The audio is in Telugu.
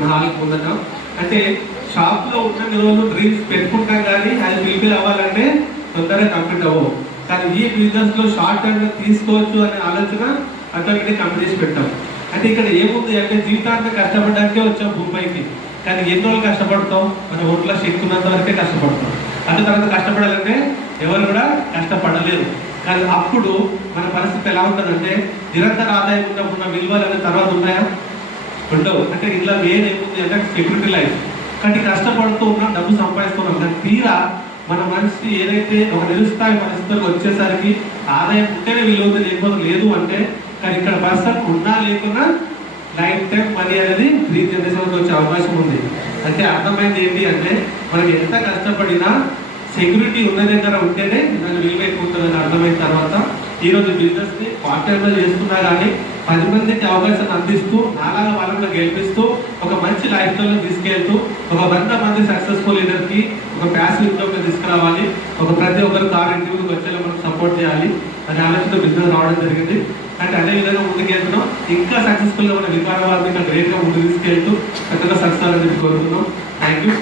మన హాల్కి ముందట. అంటే షాప్లో ఉన్న రోజులు డ్రీమ్స్ పెట్టుకుంటాం కానీ అది ఫుల్ఫిల్ అవ్వాలంటే తొందరగా కంప్లీట్ అవ్వవు. కానీ ఈ బిజినెస్లో షార్ట్ టర్మ్గా తీసుకోవచ్చు అనే ఆలోచన అటువంటి కంప్లీట్ చేసి పెట్టాం. అంటే ఇక్కడ ఏముంది అంటే జీవితాంతం కష్టపడడానికే వచ్చాం భూమిపైకి. కానీ ఎన్ని రోజులు కష్టపడతాం? మన ఒంట్లో శక్తి ఉన్నంత వరకే కష్టపడతాం. అంటే తర్వాత కష్టపడాలంటే ఎవరు కూడా కష్టపడలేరు. కానీ అప్పుడు మన పరిస్థితి ఎలా ఉంటుందంటే నిరంతర ఆదాయం ఉన్నప్పుడు విలువలు అనే తర్వాత ఉన్నాయా? ఉండవు. అంటే ఇలా మెయిన్ ఏముంది అంటే సెక్యూరిటీ లైఫ్. కానీ కష్టపడుతూ ఉన్నాం, డబ్బు సంపాదిస్తున్నాం. కానీ తీరా మన మనిషి ఏదైతే ఒక నిరుస్థాయి పరిస్థితులకు వచ్చేసరికి ఆదాయం ఉంటేనే విలువ లేకపోతే లేదు అంటే, కానీ ఇక్కడ పర్సన్ ఉన్నా లేకున్నా లైఫ్ టైం మనీ అనేది 3 జనరేషన్కి వచ్చే అవకాశం ఉంది. అంటే అర్థమైంది ఏంటి అంటే మనకి ఎంత కష్టపడినా సెక్యూరిటీ ఉన్న దగ్గర ఉంటేనే దాని విలువ ఎక్కువ ఉంటుందని అర్థమైన తర్వాత ఈరోజు బిజినెస్ని పార్ట్ టైంలో చేస్తున్నా కానీ 10 మందికి అవకాశాన్ని అందిస్తూ నాలాగా వాళ్ళని గెలిపిస్తూ ఒక మంచి లైఫ్ స్టైల్లో తీసుకెళ్తూ ఒక 100 మంది సక్సెస్ఫుల్ లీడర్కి ఒక ప్యాసివ్ ఇన్కమ్గా తీసుకురావాలి. ప్రతి ఒక్కరు కార్ ఇంటర్వ్యూకి వచ్చేలా మనం సపోర్ట్ చేయాలి అనే ఆలోచనతో బిజినెస్ రావడం జరిగింది. అంటే అదే విధంగా ముందుకెళ్తున్నాం. ఇంకా సక్సెస్ఫుల్గా మన వికారాబాద్ ఇంకా గ్రేట్గా ముందుకు తీసుకెళ్తూ పెద్దగా సక్సెస్ అని కోరుతున్నాం. Thank you.